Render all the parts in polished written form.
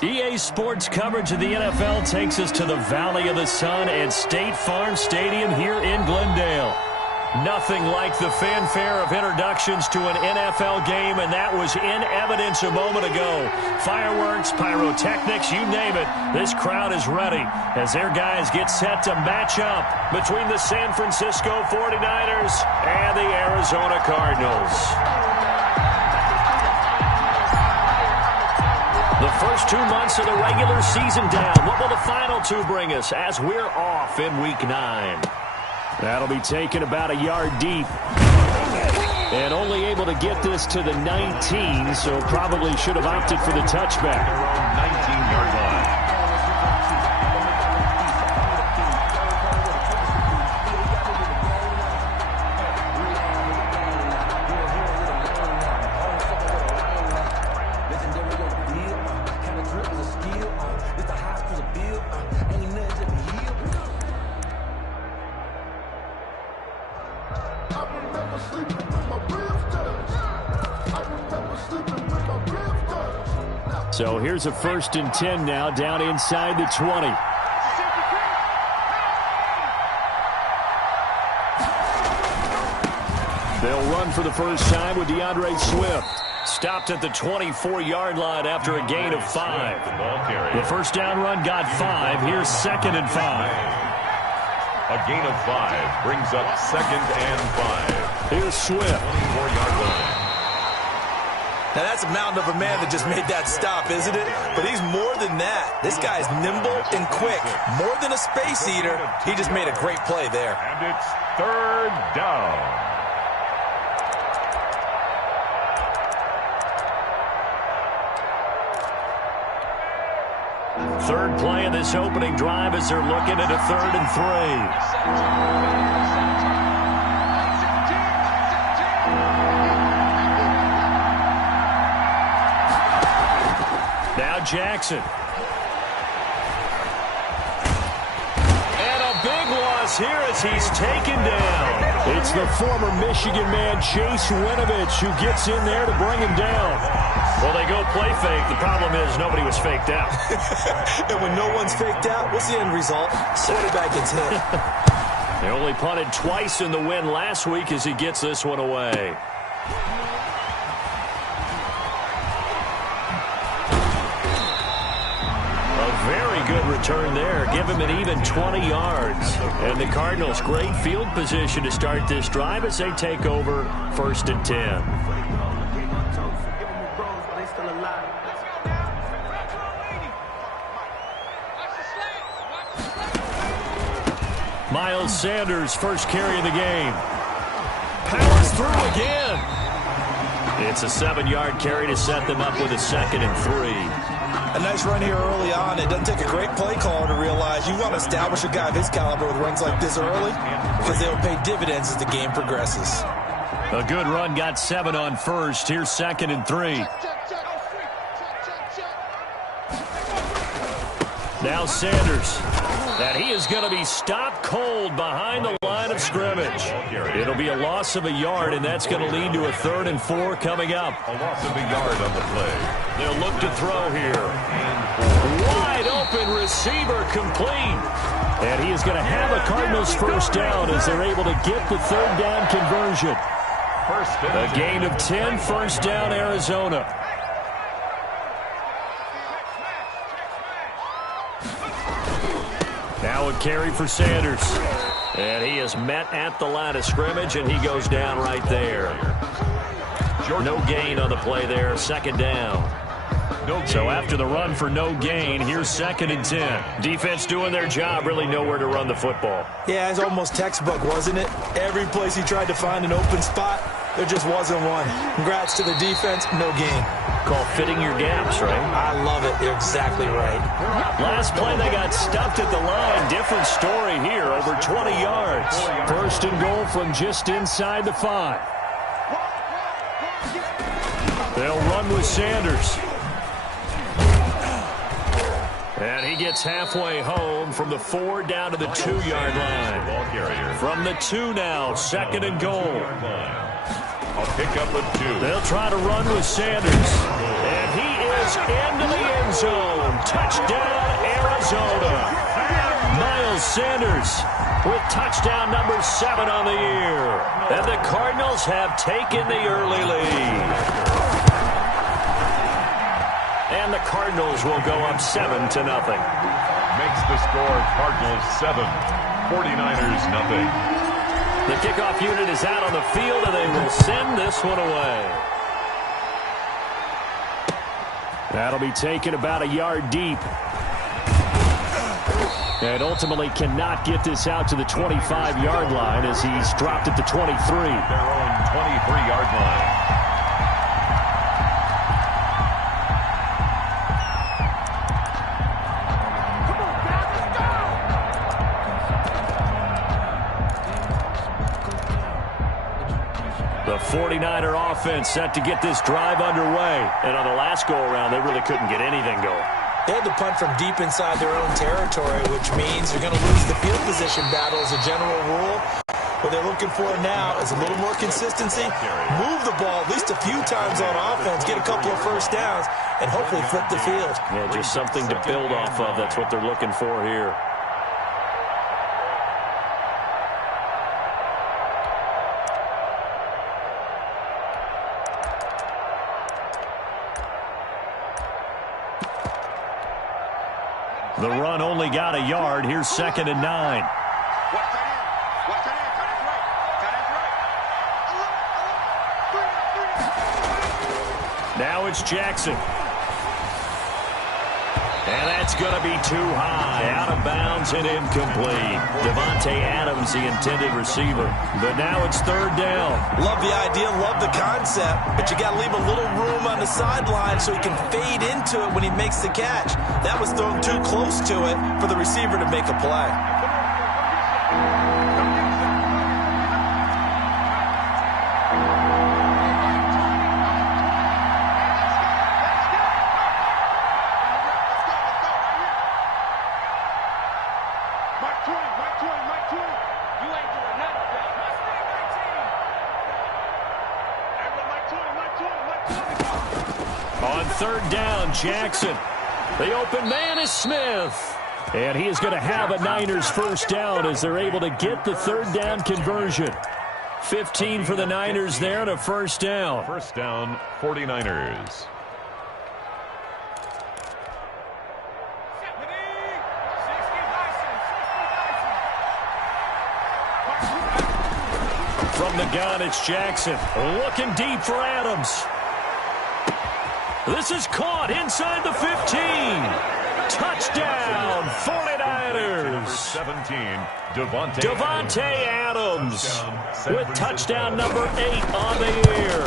EA Sports coverage of the NFL takes us to the Valley of the Sun at State Farm Stadium here in Glendale. Nothing like the fanfare of introductions to an NFL game, and that was in evidence a moment ago. Fireworks, pyrotechnics, you name it. This crowd is ready as their guys get set to match up between the San Francisco 49ers and the Arizona Cardinals. The first 2 months of the regular season down. What will the final two bring us as we're off in Week 9? That'll be taken about a yard deep. And only able to get this to the 19, so probably should have opted for the touchback. 19-yard line. So here's a 1st and 10 now, down inside the 20. They'll run for the first time with DeAndre Swift. Stopped at the 24-yard line after a gain of 5. The first down run got 5. Here's 2nd and 5. A gain of 5 brings up 2nd and 5. Here's Swift. 24-yard line. Now, that's a mountain of a man that just made that stop, isn't it? But he's more than that. This guy's nimble and quick. More than a space eater. He just made a great play there. And it's 3rd down. Third play of this opening drive as they're looking at a 3rd and 3. Now Jackson. And a big loss here as he's taken down. It's the former Michigan man, Chase Winovich, who gets in there to bring him down. Well, they go play fake. The problem is nobody was faked out. And when no one's faked out, what's the end result? Quarterback gets hit. They only punted twice in the win last week as he gets this one away. Very good return there. Give him an even 20 yards. And the Cardinals, great field position to start this drive as they take over 1st and 10. Miles Sanders, first carry of the game. Powers through again. It's a 7-yard carry to set them up with a 2nd and 3. A nice run here early on. It doesn't take a great play caller to realize you want to establish a guy of his caliber with runs like this early because they'll pay dividends as the game progresses. A good run, got 7 on 1st. Here's 2nd and 3. Now Sanders. And he is going to be stopped cold behind the line of scrimmage. It'll be a loss of a yard, and that's going to lead to a 3rd and 4 coming up. A loss of a yard on the play. They'll look to throw here. Wide open receiver complete. And he is going to have a Cardinals first down as they're able to get the 3rd down conversion. A gain of 10, first down Arizona. Now a carry for Sanders. And he is met at the line of scrimmage, and he goes down right there. No gain on the play there, 2nd down. So after the run for no gain, here's 2nd and 10. Defense doing their job, really nowhere to run the football. Yeah, it's almost textbook, wasn't it? Every place he tried to find an open spot, there just wasn't one. Congrats to the defense, no gain. Called fitting your gaps, right? I love it. You're exactly right. Last play, they got stuffed at the line. Different story here, over 20 yards. 1st and goal from just inside the 5. They'll run with Sanders. And he gets halfway home from the 4 down to the 2-yard line. From the 2 now, 2nd and goal. A pickup of They'll try to run with Sanders. And he is into the end zone. Touchdown, Arizona. Miles Sanders with touchdown number 7 on the year. And the Cardinals have taken the early lead. And the Cardinals will go up 7-0. Makes the score Cardinals 7, 49ers nothing. The kickoff unit is out on the field, and they will send this one away. That'll be taken about a yard deep. And ultimately cannot get this out to the 25-yard line as he's dropped at the 23. Their own 23-yard line. The 49er offense set to get this drive underway. And on the last go-around, they really couldn't get anything going. They had to punt from deep inside their own territory, which means they're going to lose the field position battle as a general rule. What they're looking for now is a little more consistency. Move the ball at least a few times on offense, get a couple of first downs, and hopefully flip the field. Yeah, just something to build off of. That's what they're looking for here. The run only got a yard. Here's 2nd and 9. Now it's Jackson. And that's going to be too high. Out of bounds and incomplete. Devontae Adams, the intended receiver. But now it's 3rd down. Love the idea, love the concept, but you got to leave a little room on the sideline so he can fade into it when he makes the catch. That was thrown too close to it for the receiver to make a play. On 3rd down, Jackson. The open man is Smith. And he is going to have a Niners first down as they're able to get the 3rd down conversion. 15 for the Niners there and a first down. First down, 49ers. From the gun, it's Jackson. Looking deep for Adams. This is caught inside the 15. Touchdown, 49ers. 17, Devontae Adams with touchdown number 8 on the year.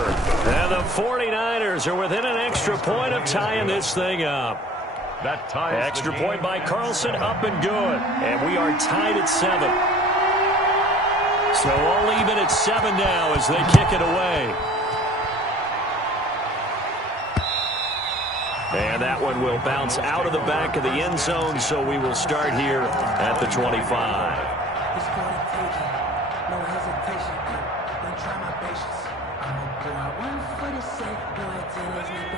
And the 49ers are within an extra point of tying this thing up. That ties extra point by Carlson, up and good. And we are tied at 7. So all even at 7 now as they kick it away. And that one will bounce out of the back of the end zone, so we will start here at the 25.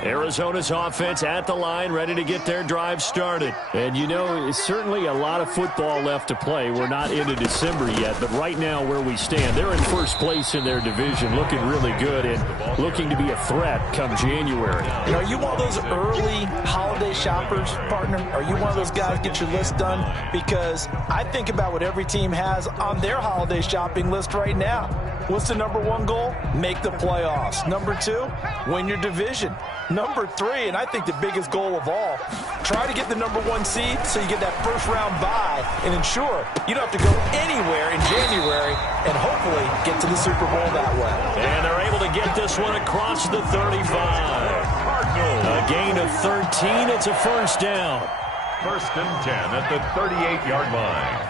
Arizona's offense at the line, ready to get their drive started. And, you know, it's certainly a lot of football left to play. We're not into December yet, but right now where we stand, they're in first place in their division, looking really good and looking to be a threat come January. You know, are you one of those early holiday shoppers, partner? Are you one of those guys get your list done? Because I think about what every team has on their holiday shopping list right now. What's the number 1 goal? Make the playoffs. Number 2, win your division. Number 3, and I think the biggest goal of all, try to get the number 1 seed so you get that first round bye and ensure you don't have to go anywhere in January and hopefully get to the Super Bowl that way. And they're able to get this one across the 35. A gain of 13. It's a first down. 1st and 10 at the 38-yard line.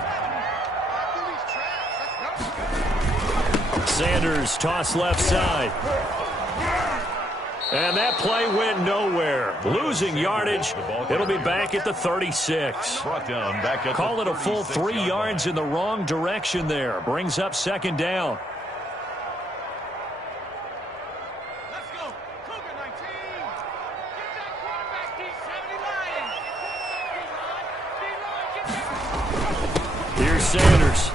Sanders toss left side. And that play went nowhere. Losing yardage. It'll be back at the 36. Call it a full 3 yards in the wrong direction there. Brings up 2nd down. Sanders.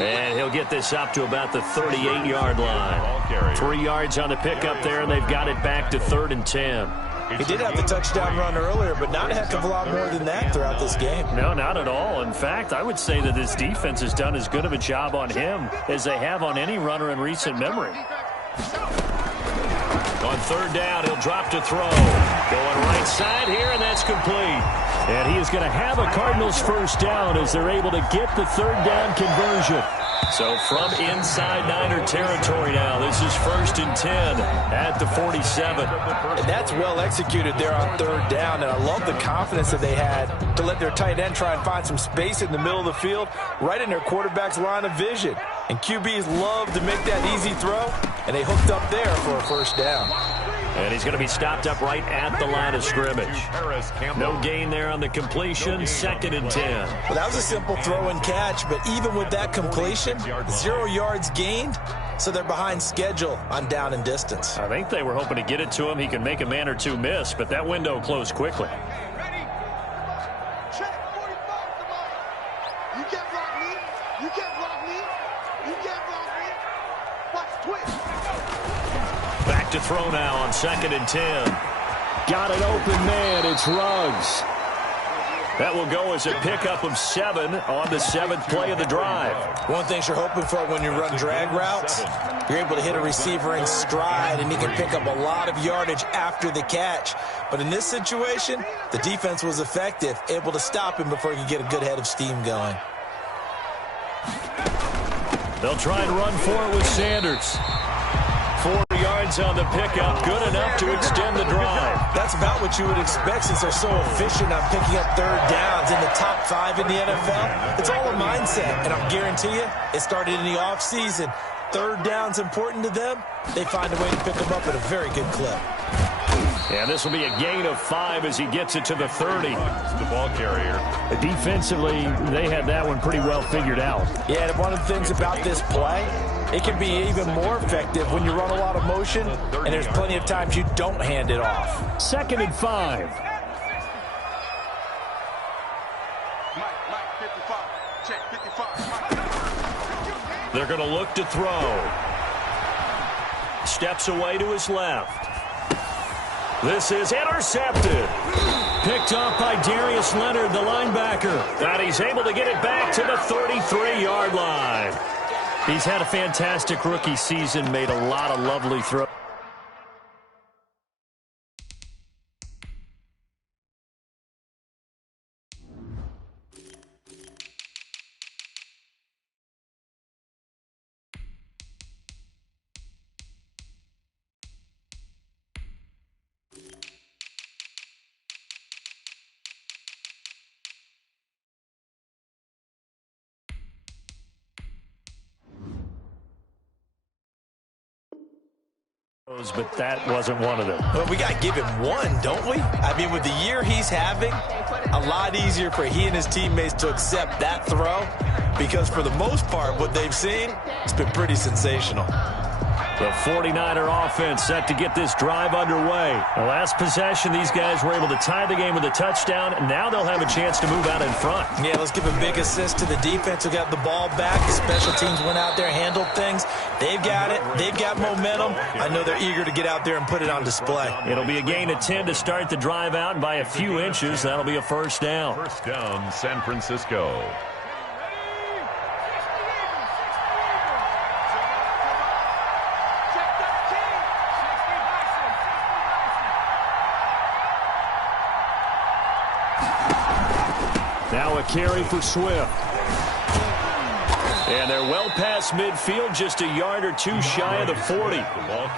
And he'll get this up to about the 38-yard line. 3 yards on the pickup there, and they've got it back to 3rd and 10. He did have the touchdown run earlier, but not a heck of a lot more than that throughout this game. No, not at all. In fact, I would say that this defense has done as good of a job on him as they have on any runner in recent memory. On 3rd down, he'll drop to throw. Going right side here, and that's complete. And he is going to have a Cardinals first down as they're able to get the 3rd down conversion. So from inside Niner territory now, this is 1st and 10 at the 47. And that's well executed there on 3rd down, and I love the confidence that they had to let their tight end try and find some space in the middle of the field, right in their quarterback's line of vision. And QBs love to make that easy throw, and they hooked up there for a first down. And he's going to be stopped up right at the line of scrimmage. No gain there on the completion, 2nd and 10. Well, that was a simple throw and catch, but even with that completion, 0 yards gained, so they're behind schedule on down and distance. I think they were hoping to get it to him. He could make a man or two miss, but that window closed quickly. Back to throw now on 2nd and 10. Got an open man. It's Ruggs. That will go as a pickup of 7 on the 7th play of the drive. One thing you're hoping for when you run drag routes, you're able to hit a receiver in stride, and he can pick up a lot of yardage after the catch. But in this situation, the defense was effective, able to stop him before he could get a good head of steam going. They'll try and run for it with Sanders. 4 yards on the pickup, good enough to extend the drive. That's about what you would expect since they're so efficient on picking up 3rd downs in the top 5 in the NFL. It's all a mindset, and I'll guarantee you it started in the offseason. 3rd down's important to them. They find a way to pick them up at a very good clip. And this will be a gain of 5 as he gets it to the 30. The ball carrier. Defensively, they had that one pretty well figured out. Yeah, and one of the things about this play, it can be even more effective when you run a lot of motion, and there's plenty of times you don't hand it off. 2nd and 5. They're going to look to throw. Steps away to his left. This is intercepted. Picked off by Darius Leonard, the linebacker. And he's able to get it back to the 33-yard line. He's had a fantastic rookie season, made a lot of lovely throws. But that wasn't one of them. Well, we got to give him one, don't we? I mean, with the year he's having, a lot easier for he and his teammates to accept that throw because for the most part, what they've seen, it's been pretty sensational. The 49er offense set to get this drive underway. The last possession, these guys were able to tie the game with a touchdown, and now they'll have a chance to move out in front. Yeah, let's give a big assist to the defense who got the ball back. The special teams went out there, handled things. They've got it. They've got momentum. I know they're eager to get out there and put it on display. It'll be a gain of 10 to start the drive out, and by a few inches, that'll be a first down. First down, San Francisco. Now a carry for Swift. And they're well past midfield, just a yard or two shy of the 40.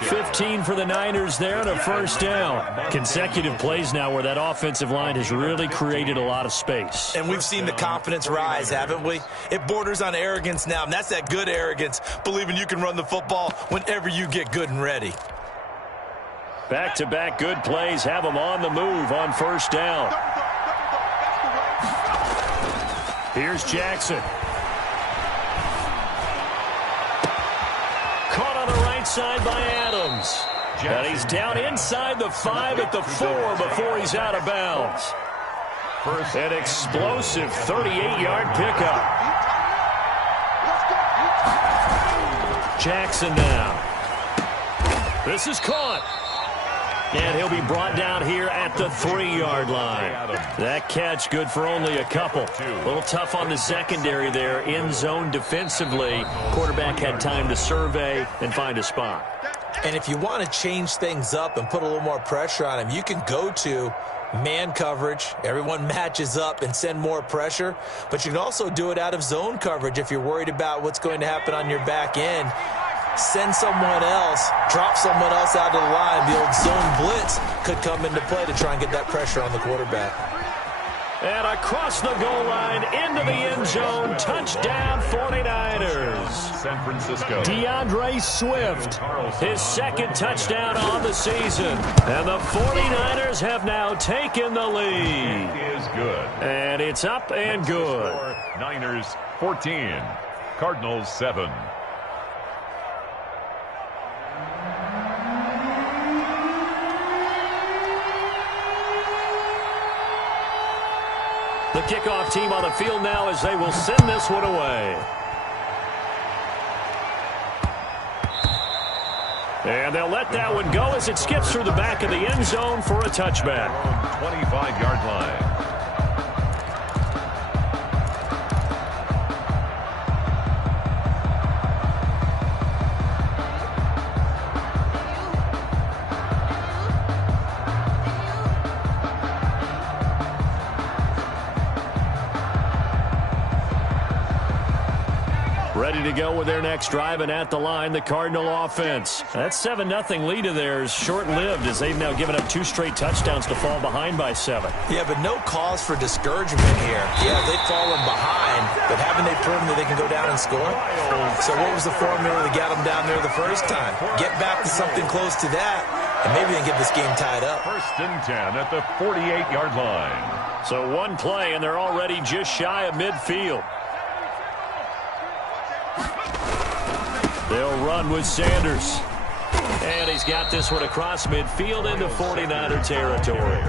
15 for the Niners there and a first down. Consecutive plays now where that offensive line has really created a lot of space. And we've seen the confidence rise, haven't we? It borders on arrogance now, and that's that good arrogance, believing you can run the football whenever you get good and ready. Back-to-back good plays have them on the move on first down. Here's Jackson. Caught on the right side by Adams. And he's down inside the 5 at the 4 before he's out of bounds. An explosive 38-yard pickup. Jackson now. This is caught. And he'll be brought down here at the 3-yard line. That catch good for only a couple. A little tough on the secondary there. In zone defensively. Quarterback had time to survey and find a spot. And if you want to change things up and put a little more pressure on him, you can go to man coverage. Everyone matches up and send more pressure. But you can also do it out of zone coverage if you're worried about what's going to happen on your back end. Send someone else, drop someone else out of the line. The old zone blitz could come into play to try and get that pressure on the quarterback. And across the goal line, into the end zone, touchdown 49ers. San Francisco. DeAndre Swift, his second touchdown on the season. And the 49ers have now taken the lead. It is good. And it's up and good. Niners 14, Cardinals 7. The kickoff team on the field now as they will send this one away. And they'll let that one go as it skips through the back of the end zone for a touchback. 25-yard line. Ready to go with their next drive, and at the line, the Cardinal offense. That 7-0 lead of theirs short-lived as they've now given up 2 straight touchdowns to fall behind by 7. Yeah, but no cause for discouragement here. Yeah, they've fallen behind, but haven't they proven that they can go down and score? So what was the formula that got them down there the first time? Get back to something close to that, and maybe they can get this game tied up. 1st and 10 at the 48-yard line. So one play, and they're already just shy of midfield. They'll run with Sanders. And he's got this one across midfield into 49er territory.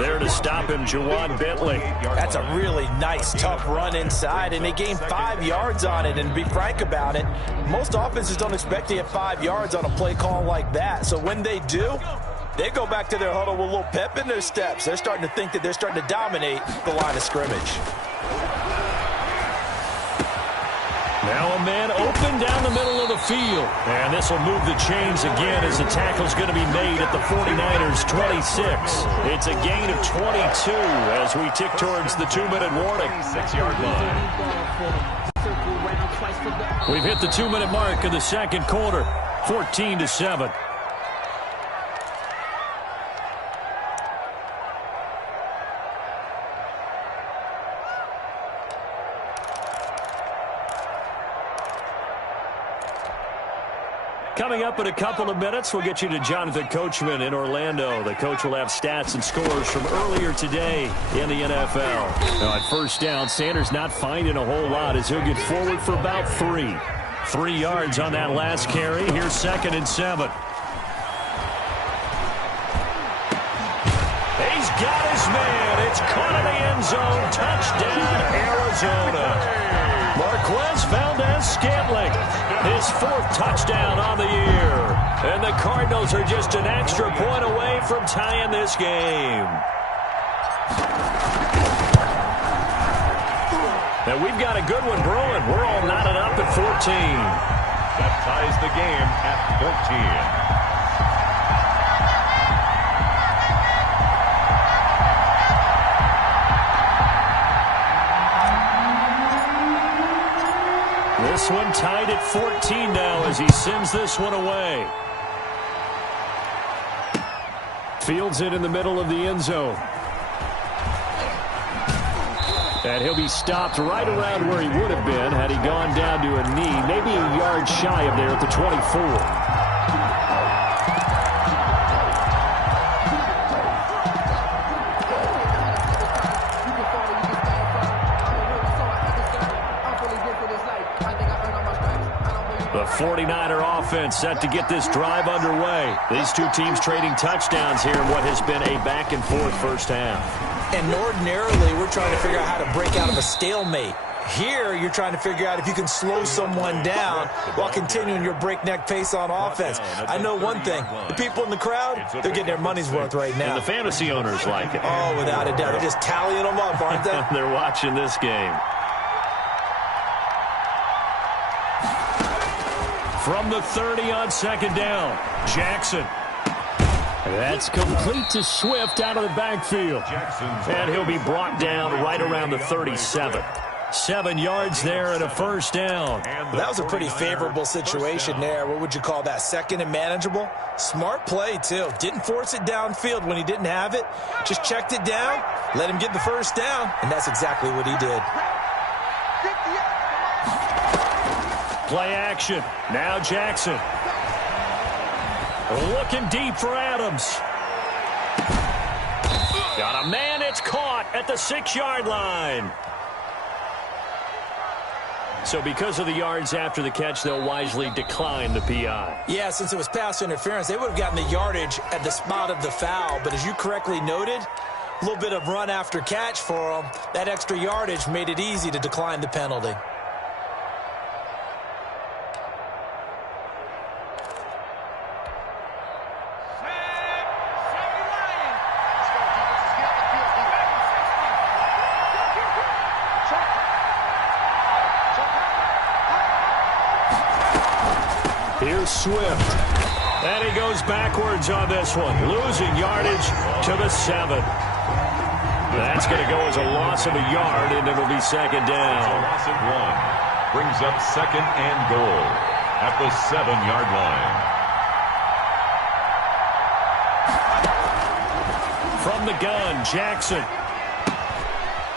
There to stop him, Juwan Bentley. That's a really nice, tough run inside, and they gained 5 yards on it. And to be frank about it, most offenses don't expect to get 5 yards on a play call like that. So when they do, they go back to their huddle with a little pep in their steps. They're starting to think that they're starting to dominate the line of scrimmage. Now a man open down the middle of the field. And this will move the chains again as the tackle's going to be made at the 49ers 26. It's a gain of 22 as we tick towards the 2-minute warning. 6-yard line. We've hit the 2-minute mark of the second quarter. 14-7. Coming up in a couple of minutes, we'll get you to Jonathan Coachman in Orlando. The coach will have stats and scores from earlier today in the NFL. Now at first down, Sanders not finding a whole lot as he'll get forward for about 3. 3 yards on that last carry. Here's 2nd and 7. He's got his man. It's caught in the end zone. Touchdown, Arizona. Marquez Valdez-Scantling, his 4th touchdown on the year. And the Cardinals are just an extra point away from tying this game. And we've got a good one brewing. We're all knotted up at 14. That ties the game at 14. This one tied at 14 now as he sends this one away. Fields it in the middle of the end zone. And he'll be stopped right around where he would have been had he gone down to a knee, maybe a yard shy of there at the 24. The 49er offense set to get this drive underway. These two teams trading touchdowns here in what has been a back-and-forth first half. And ordinarily, we're trying to figure out how to break out of a stalemate. Here, you're trying to figure out if you can slow someone down while continuing your breakneck pace on offense. I know one thing. The people in the crowd, they're getting their money's worth right now. And the fantasy owners like it. Oh, without a doubt. They're just tallying them up, aren't they? They're watching this game. From the 30 on second down, Jackson. That's complete to Swift out of the backfield. And he'll be brought down right around the 37. 7 yards there and a first down. That was a pretty favorable situation there. What would you call that? Second and manageable? Smart play, too. Didn't force it downfield when he didn't have it. Just checked it down, let him get the first down, and that's exactly what he did. Play action. Now Jackson. Looking deep for Adams. Got a man. It's caught at the 6-yard line. So because of the yards after the catch, they'll wisely decline the PI. Yeah, since it was pass interference, they would have gotten the yardage at the spot of the foul. But as you correctly noted, a little bit of run after catch for them. That extra yardage made it easy to decline the penalty. Here's Swift. And he goes backwards on this one, losing yardage to the 7. That's going to go as a loss of a yard, and it'll be second down. A loss of 1. Brings up second and goal at the 7-yard line. From the gun, Jackson.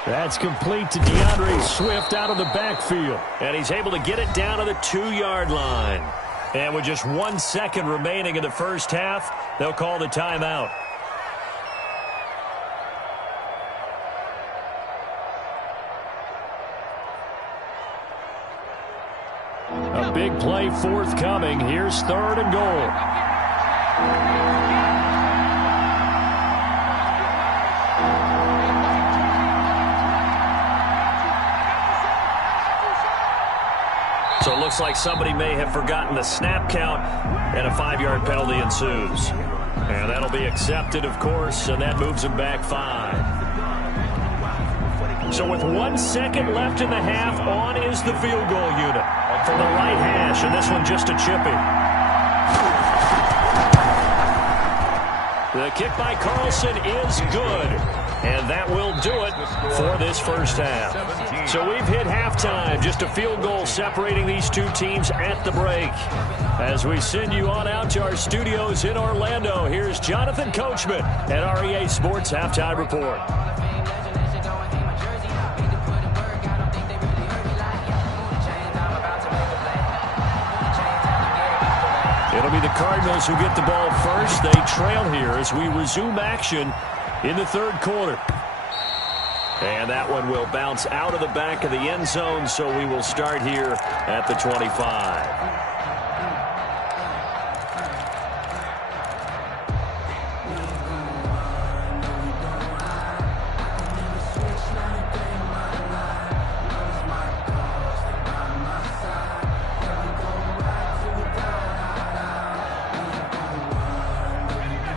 That's complete to DeAndre Swift out of the backfield. And he's able to get it down to the 2-yard line. And with just 1 second remaining in the first half, they'll call the timeout. A big play forthcoming. Here's 3rd and goal. So it looks like somebody may have forgotten the snap count, and a 5-yard penalty ensues. And that'll be accepted, of course, and that moves them back 5. So with 1 second left in the half, on is the field goal unit from the right hash, and this one just a chippy. The kick by Carlson is good. And that will do it for this first half. So we've hit halftime. Just a field goal separating these two teams at the break. As we send you on out to our studios in Orlando, here's Jonathan Coachman at REA Sports Halftime Report. It'll be the Cardinals who get the ball first. They trail here as we resume action in the 3rd quarter. And that one will bounce out of the back of the end zone, so we will start here at the 25.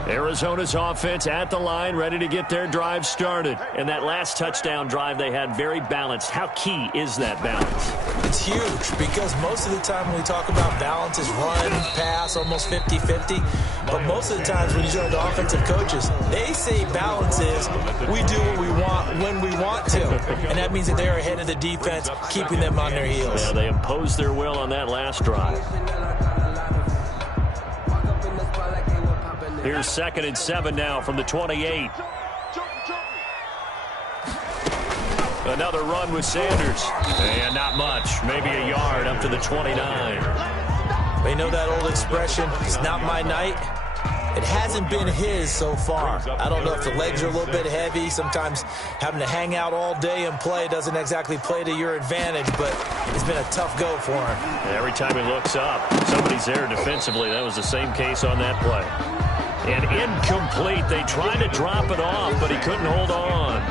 Arizona's offense at the line, ready to get their drive started. And that last touchdown drive they had very balanced. How key is that balance? It's huge because most of the time when we talk about balance is run, pass, almost 50-50. But most of the times when you talk to offensive coaches, they say balance is we do what we want when we want to. And that means that they're ahead of the defense, keeping them on their heels. Yeah, they imposed their will on that last drive. Here's 2nd and 7 now from the 28. Another run with Sanders. And not much. Maybe a yard up to the 29. They know that old expression, it's not my night. It hasn't been his so far. I don't know if the legs are a little bit heavy. Sometimes having to hang out all day and play doesn't exactly play to your advantage, but it's been a tough go for him. Every time he looks up, somebody's there defensively. That was the same case on that play. And incomplete. They tried to drop it off, but he couldn't hold on.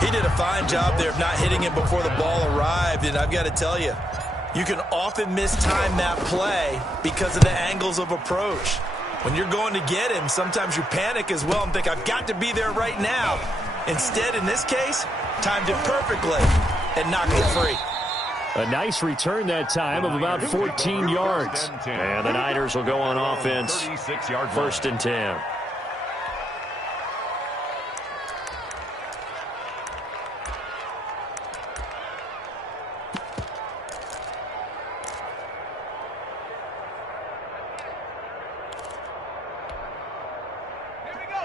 He did a fine job there of not hitting him before the ball arrived, and I've got to tell you, you can often mistime that play because of the angles of approach. When you're going to get him, sometimes you panic as well and think, I've got to be there right now. Instead, in this case, timed it perfectly and knocked it free. A nice return that time of about 14 yards. And the Niners will go on offense. 1st and 10.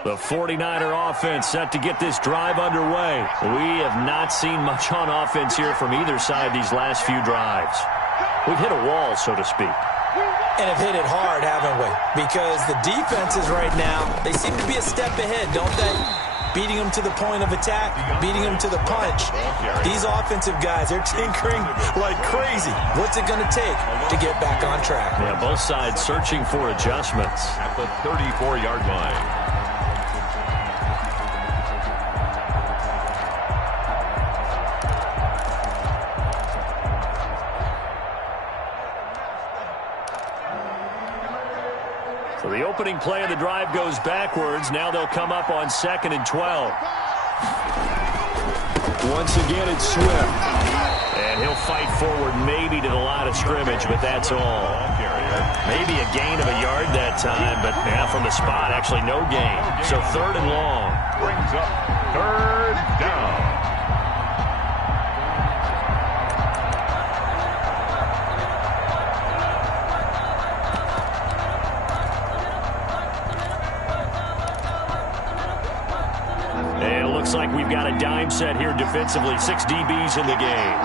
The 49er offense set to get this drive underway. We have not seen much on offense here from either side these last few drives. We've hit a wall, so to speak. And have hit it hard, haven't we? Because the defenses right now, they seem to be a step ahead, don't they? Beating them to the point of attack, beating them to the punch. These offensive guys, they're tinkering like crazy. What's it going to take to get back on track? Yeah, both sides searching for adjustments. At the 34-yard line. So the opening play of the drive goes backwards. Now they'll come up on 2nd and 12. Once again, it's Swift. And he'll fight forward maybe to the line of scrimmage, but that's all. Maybe a gain of a yard that time, but now from the spot, actually no gain. So 3rd and long. Brings up 3rd down. Looks like we've got a dime set here defensively. 6 DBs in the game.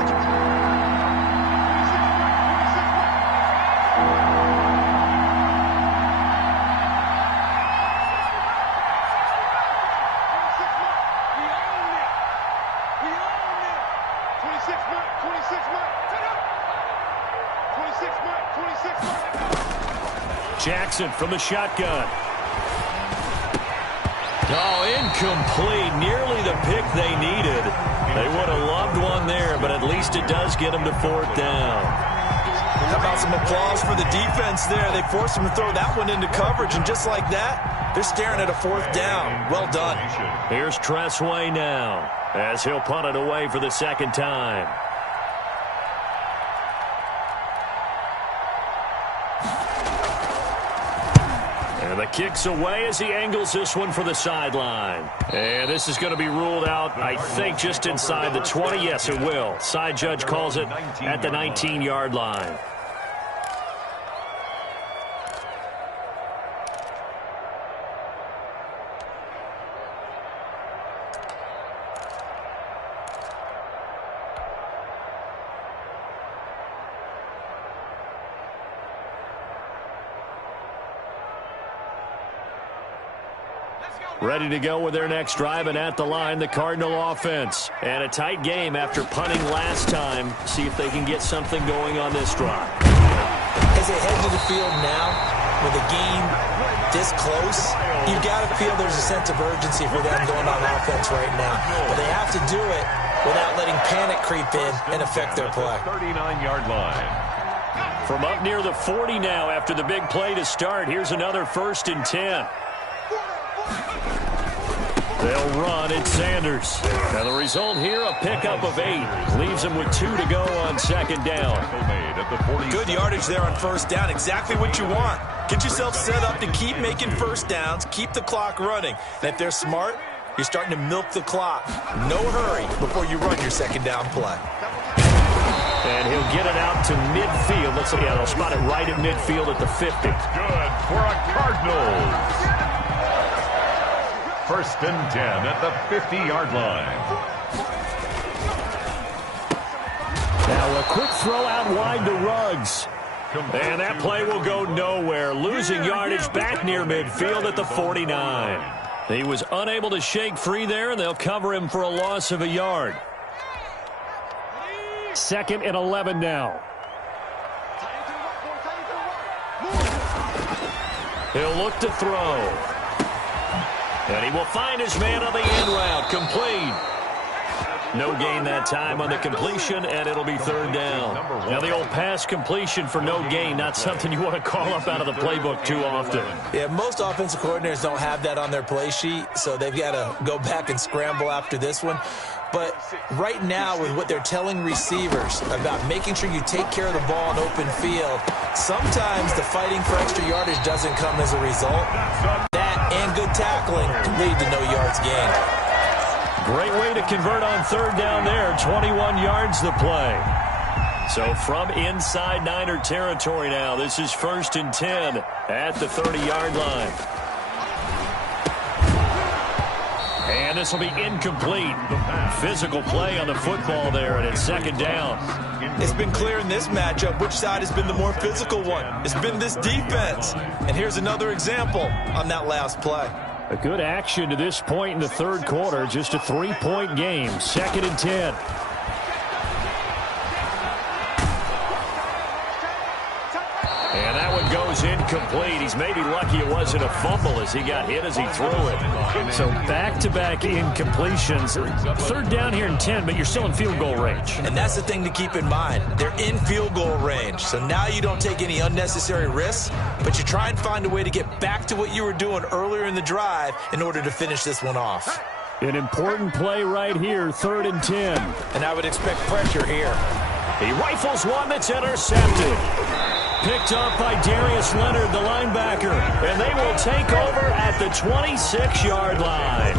Jackson from the shotgun. Oh, incomplete. Nearly the pick they needed. They would have loved one there, but at least it does get them to 4th down. How about some applause for the defense there? They forced them to throw that one into coverage, and just like that, they're staring at a 4th down. Well done. Here's Tressway now, as he'll punt it away for the 2nd time. And the kick's away as he angles this one for the sideline. And this is going to be ruled out, I think, just inside the 20. Yes, it will. Side judge calls it at the 19-yard line. Ready to go with their next drive, and at the line, the Cardinal offense. And a tight game after punting last time. See if they can get something going on this drive. As they head to the field now, with the game this close, you've got to feel there's a sense of urgency for them going on offense right now. But they have to do it without letting panic creep in and affect their play. 39-yard line. From up near the 40 now after the big play to start, here's another 1st and 10. They'll run. It's Sanders. Now the result here, a pickup of 8. Leaves them with 2 to go on 2nd down. Good yardage there on 1st down. Exactly what you want. Get yourself set up to keep making 1st downs, keep the clock running. And if they're smart, you're starting to milk the clock. No hurry before you run your 2nd down play. And he'll get it out to midfield. Let's see. Yeah, they'll spot it right at midfield at the 50. Good for a Cardinals. 1st and 10 at the 50-yard line. Now a quick throw out wide to Ruggs. And that play will go nowhere. Losing yardage back near midfield at the 49. He was unable to shake free there, and they'll cover him for a loss of a yard. 2nd and 11 now. He'll look to throw. And he will find his man on the end route. Complete. No gain that time on the completion, and it'll be third down. Now, the old pass completion for no gain, not something you want to call up out of the playbook too often. Yeah, most offensive coordinators don't have that on their play sheet, so they've got to go back and scramble after this one. But right now, with what they're telling receivers about making sure you take care of the ball in open field, sometimes the fighting for extra yardage doesn't come as a result. That and good tackling can lead to no yards gained. Great way to convert on third down there. 21 yards the play. So from inside Niner territory now, this is 1st and 10 at the 30-yard line. And this will be incomplete. Physical play on the football there, and it's 2nd down. It's been clear in this matchup which side has been the more physical one. It's been this defense. And here's another example on that last play. A good action to this point in the third quarter. Just a 3-point game. 2nd and 10. And that one goes incomplete. He's maybe lucky it wasn't a fumble as he got hit as he threw it. So back-to-back incompletions. 3rd down here in 10, but you're still in field goal range. And that's the thing to keep in mind. They're in field goal range. So now you don't take any unnecessary risks, but you try and find a way to get back to what you were doing earlier in the drive in order to finish this one off. An important play right here, 3rd and 10. And I would expect pressure here. He rifles one that's intercepted. Picked up by Darius Leonard, the linebacker. And they will take over at the 26-yard line.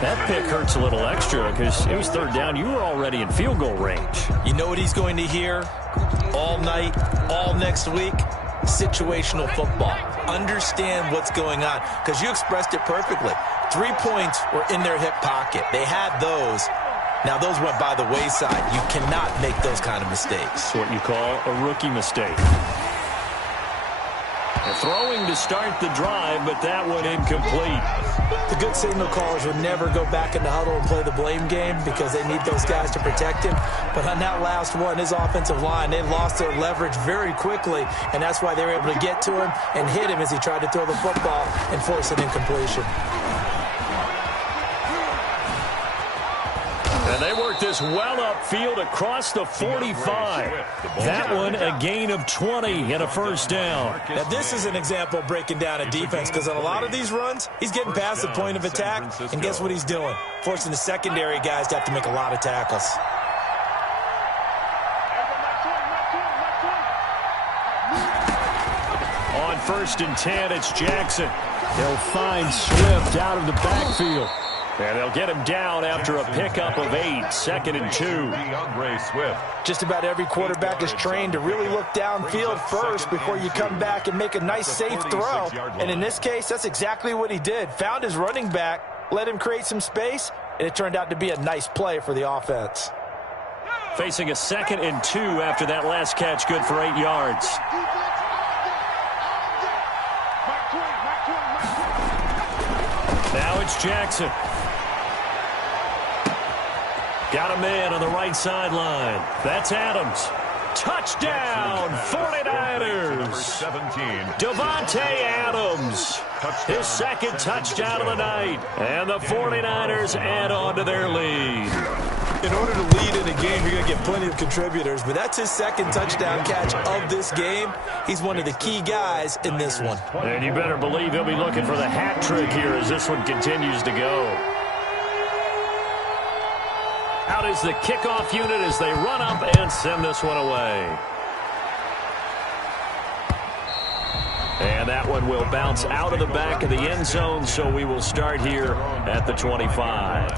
That pick hurts a little extra because it was 3rd down. You were already in field goal range. You know what he's going to hear all night, all next week? Situational football. Understand what's going on, because you expressed it perfectly. 3 points were in their hip pocket. They had those. Now, those went by the wayside. You cannot make those kind of mistakes. It's what you call a rookie mistake. And throwing to start the drive, but that one incomplete. The good signal callers would never go back in the huddle and play the blame game because they need those guys to protect him. But on that last one, his offensive line, they lost their leverage very quickly, and that's why they were able to get to him and hit him as he tried to throw the football and force an incompletion. And they work this well upfield across the 45. That one a gain of 20 and a 1st down. Now, this is an example of breaking down a defense, because on a lot of these runs, he's getting past the point of attack, and guess what he's doing? Forcing the secondary guys to have to make a lot of tackles. On 1st and 10, it's Jackson. They'll find Swift out of the backfield. And they'll get him down after a pickup of 8, 2nd and 2. Just about every quarterback is trained to really look downfield first before you come back and make a nice, safe throw. And in this case, that's exactly what he did. Found his running back, let him create some space, and it turned out to be a nice play for the offense. Facing a 2nd and 2 after that last catch, good for 8 yards. Now it's Jackson. Got a man on the right sideline. That's Adams. Touchdown, 49ers. Davante Adams. His 2nd touchdown of the night. And the 49ers add on to their lead. In order to lead in a game, you're going to get plenty of contributors, but that's his 2nd touchdown catch of this game. He's one of the key guys in this one. And you better believe he'll be looking for the hat trick here as this one continues to go. Out is the kickoff unit as they run up and send this one away. And that one will bounce out of the back of the end zone, so we will start here at the 25.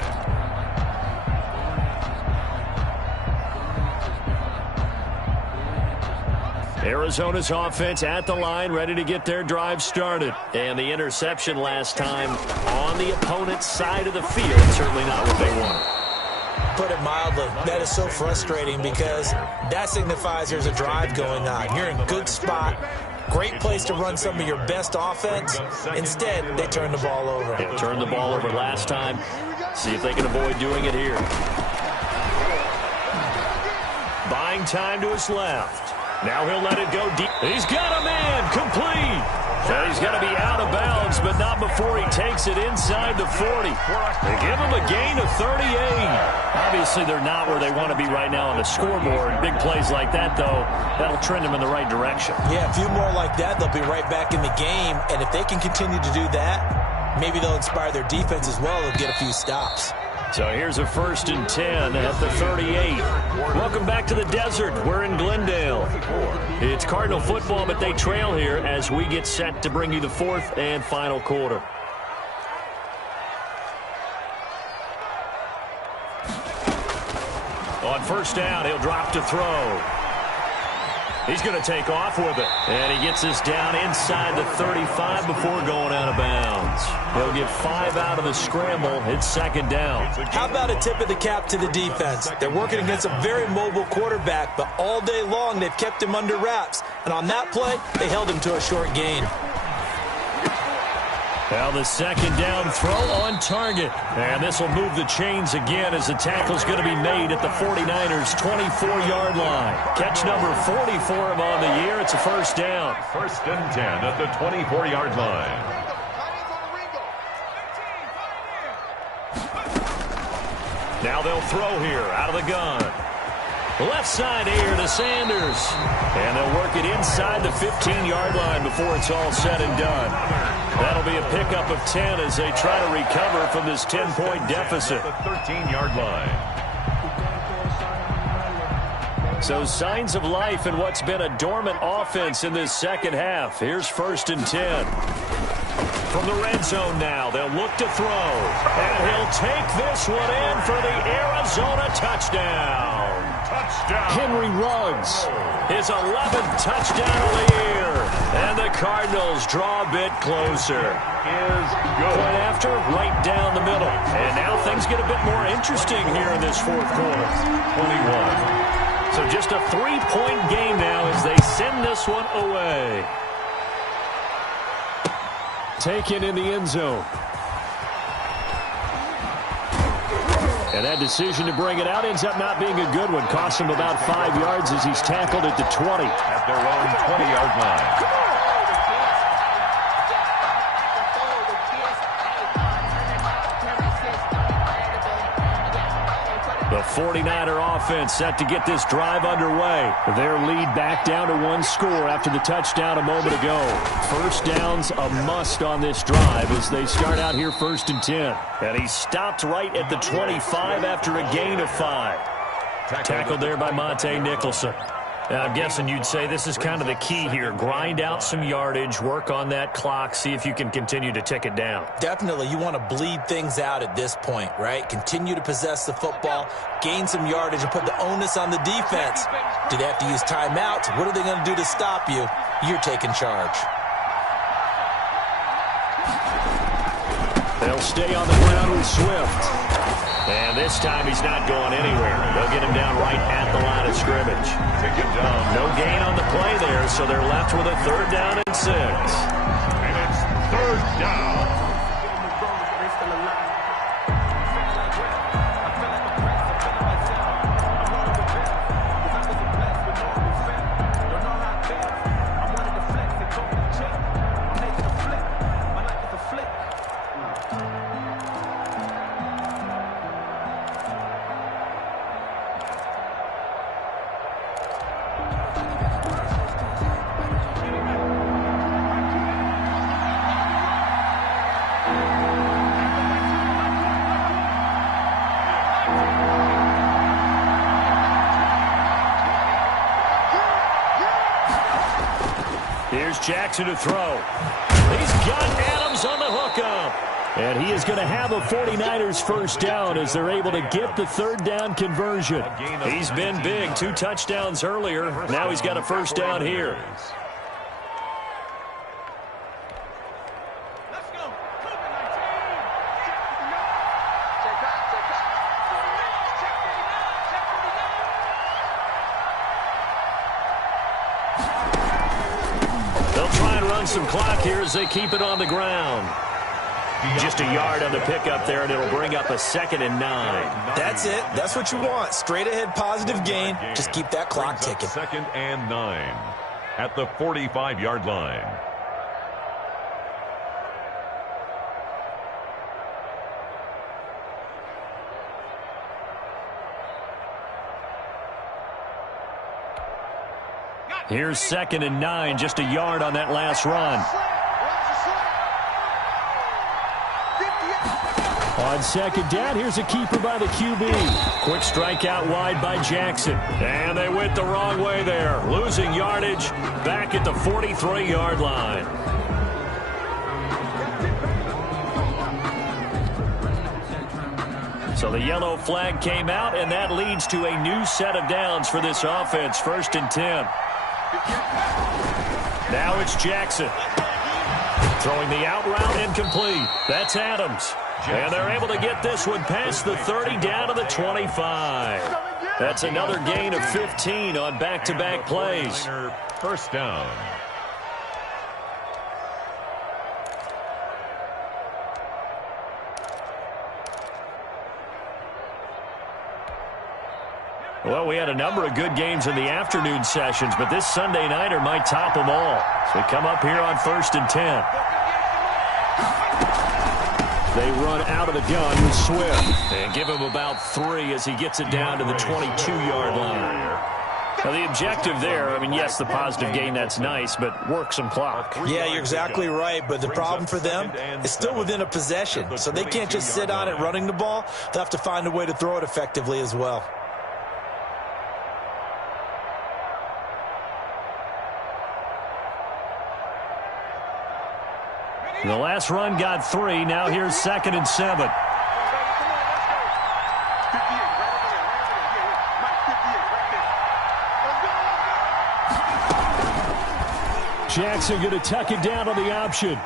Arizona's offense at the line, ready to get their drive started. And the interception last time on the opponent's side of the field, certainly not what they wanted. Put it mildly, that is so frustrating because that signifies there's a drive going on. You're in a good spot, great place to run some of your best offense. Instead, they turn the ball over. Yeah, turned the ball over last time. See if they can avoid doing it here. Buying time to his left. Now he'll let it go deep. He's got a man complete. And he's going to be out of bounds, but not before he takes it inside the 40. They give him a gain of 38. Obviously, they're not where they want to be right now on the scoreboard. Big plays like that, though, that'll trend them in the right direction. Yeah, a few more like that, they'll be right back in the game. And if they can continue to do that, maybe they'll inspire their defense as well and get a few stops. So here's a 1st and 10 at the 38. Welcome back to the desert. We're in Glendale. It's Cardinal football, but they trail here as we get set to bring you the 4th and final quarter. On 1st down, he'll drop to throw. He's going to take off with it. And he gets this down inside the 35 before going out of bounds. He'll get 5 out of the scramble. It's 2nd down. How about a tip of the cap to the defense? They're working against a very mobile quarterback, but all day long they've kept him under wraps. And on that play, they held him to a short gain. Now the 2nd down throw on target. And this will move the chains again as the tackle's going to be made at the 49ers' 24-yard line. Catch number 40 for him on the year. It's a 1st down. 1st and 10 at the 24-yard line. Now they'll throw here out of the gun. Left side here to Sanders. And they'll work it inside the 15-yard line before it's all said and done. That'll be a pickup of 10 as they try to recover from this 10-point deficit. The 13-yard line. So signs of life in what's been a dormant offense in this second half. Here's 1st and 10. From the red zone now, they'll look to throw. And he'll take this one in for the Arizona touchdown. Henry Ruggs, his 11th touchdown of the year. And the Cardinals draw a bit closer. Point after, right down the middle. And now things get a bit more interesting here in this 4th quarter. 21. So just a 3-point game now as they send this one away. Taken in the end zone. And that decision to bring it out ends up not being a good one. Costs him about 5 yards as he's tackled at the 20. At their own 20-yard line. The 49er offense set to get this drive underway. Their lead back down to 1 score after the touchdown a moment ago. 1st down's a must on this drive as they start out here 1st and 10. And he stopped right at the 25 after a gain of 5. Tackled there by Monte Nicholson. Now, I'm guessing you'd say this is kind of the key here. Grind out some yardage, work on that clock, see if you can continue to tick it down. Definitely, you want to bleed things out at this point, right? Continue to possess the football, gain some yardage, and put the onus on the defense. Do they have to use timeouts? What are they going to do to stop you? You're taking charge. They'll stay on the ground with Swift. And this time he's not going anywhere. They'll get him down right at the line of scrimmage. Take him down. No gain on the play there, so they're left with a 3rd down and 6. And it's 3rd down. Here's Jackson to throw. He's got Adams on the hookup. And he is going to have a 49ers 1st down as they're able to get the 3rd down conversion. He's been big. 2 touchdowns earlier. Now he's got a 1st down here. Some clock here as they keep it on the ground. Just a yard on the pickup there, and it'll bring up a 2nd and 9. That's it. That's what you want. Straight ahead positive gain. Just keep that clock ticking. 2nd and 9 at the 45-yard line. Here's 2nd and 9, just a yard on that last run. On 2nd down, here's a keeper by the QB. Quick strike out wide by Jackson. And they went the wrong way there. Losing yardage back at the 43-yard line. So the yellow flag came out, and that leads to a new set of downs for this offense. 1st and 10. Now it's Jackson. Throwing the out route incomplete. That's Adams. And they're able to get this one past the 30 down to the 25. That's another gain of 15 on back-to-back plays. 1st down. Well, we had a number of good games in the afternoon sessions, but this Sunday nighter might top them all. So we come up here on 1st and 10. They run out of the gun with Swift and give him about 3 as he gets it down to the 22-yard line. Now, the objective there, I mean, yes, the positive gain, that's nice, but work some clock. Yeah, you're exactly right, but the problem for them is still within a possession, so they can't just sit on it running the ball. They'll have to find a way to throw it effectively as well. The last run got 3. Now here's 2nd and 7. Jackson going to tuck it down on the option.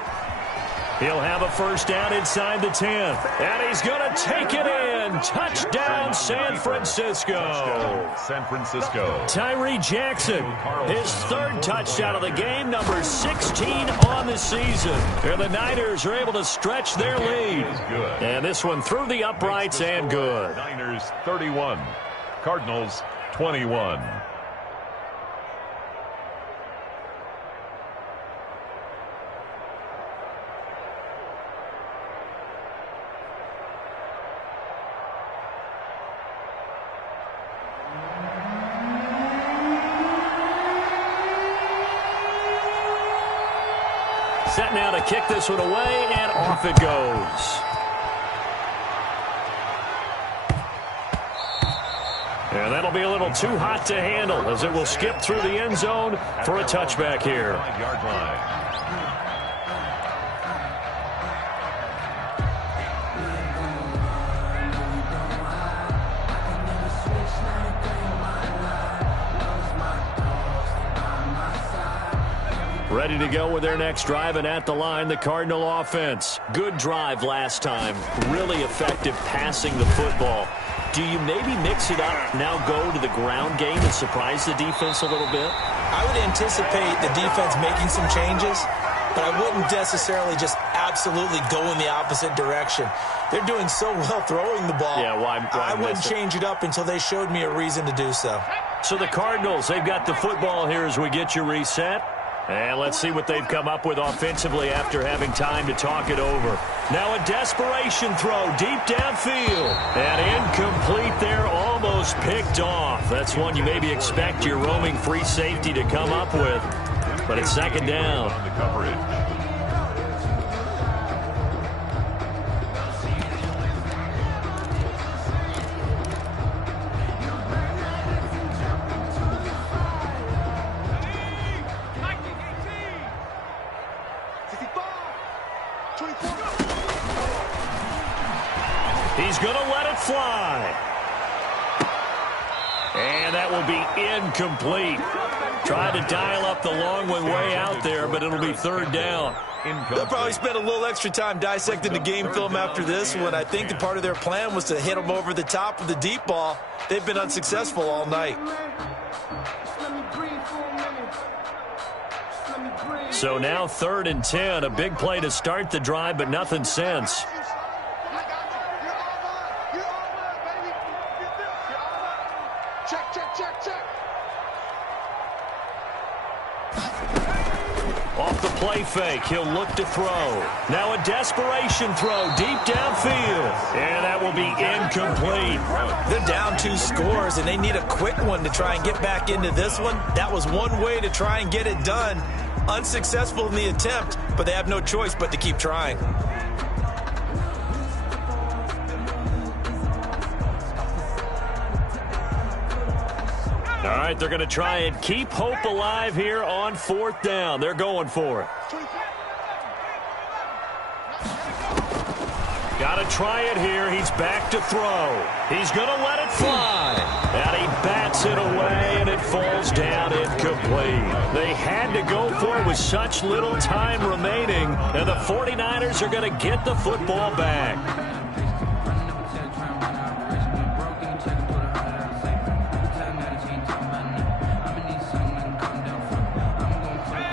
He'll have a 1st down inside the 10. And he's going to take it in. Touchdown, San Francisco. San Francisco. Tyree Jackson, his 3rd touchdown of the game, number 16 on the season. And the Niners are able to stretch their lead. And this one through the uprights and good. Niners 31, Cardinals 21. Set now to kick this one away, and off it goes. And that'll be a little too hot to handle as it will skip through the end zone for a touchback here. 5-yard line. Ready to go with their next drive, and at the line, the Cardinal offense. Good drive last time. Really effective passing the football. Do you maybe mix it up, now go to the ground game and surprise the defense a little bit? I would anticipate the defense making some changes, but I wouldn't necessarily just absolutely go in the opposite direction. They're doing so well throwing the ball. Yeah, why I wouldn't change it up until they showed me a reason to do so. So the Cardinals, they've got the football here as we get you reset. And let's see what they've come up with offensively after having time to talk it over. Now a desperation throw deep downfield. And incomplete there, almost picked off. That's one you maybe expect your roaming free safety to come up with. But it's 2nd down. On the coverage. He's going to let it fly. And that will be incomplete. Tried to dial up the long one way out there, but it'll be 3rd down. They'll probably spend a little extra time dissecting the game film after this one. I think the part of their plan was to hit them over the top of the deep ball. They've been unsuccessful all night. So now 3rd and 10. A big play to start the drive, but nothing since. Off the play fake, he'll look to throw. Now a desperation throw deep downfield. And that will be incomplete. They're down 2 scores, and they need a quick one to try and get back into this one. That was one way to try and get it done. Unsuccessful in the attempt, but they have no choice but to keep trying. All right, they're going to try and keep hope alive here on 4th down. They're going for it. Got to try it here. He's back to throw. He's going to let it fly. And he bats it away, and it falls down incomplete. They had to go for it with such little time remaining, and the 49ers are going to get the football back.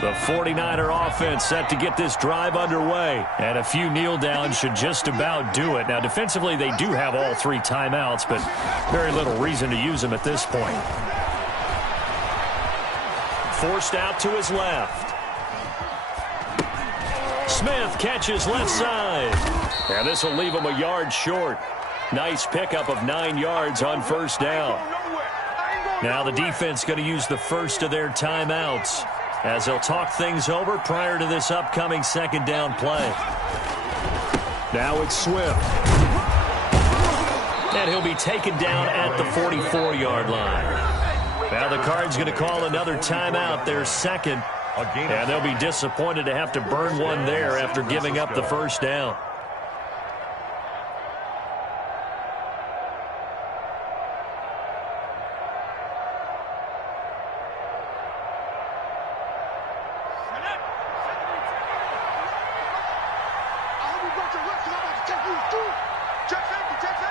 The 49er offense set to get this drive underway. And a few kneel downs should just about do it. Now, defensively, they do have all 3 timeouts, but very little reason to use them at this point. Forced out to his left. Smith catches left side. And this will leave him a yard short. Nice pickup of 9 yards on 1st down. Now the defense going to use the first of their timeouts as they'll talk things over prior to this upcoming 2nd down play. Now it's Swift. And he'll be taken down at the 44-yard line. Now the Cards going to call another timeout, their 2nd. And they'll be disappointed to have to burn one there after giving up the 1st down.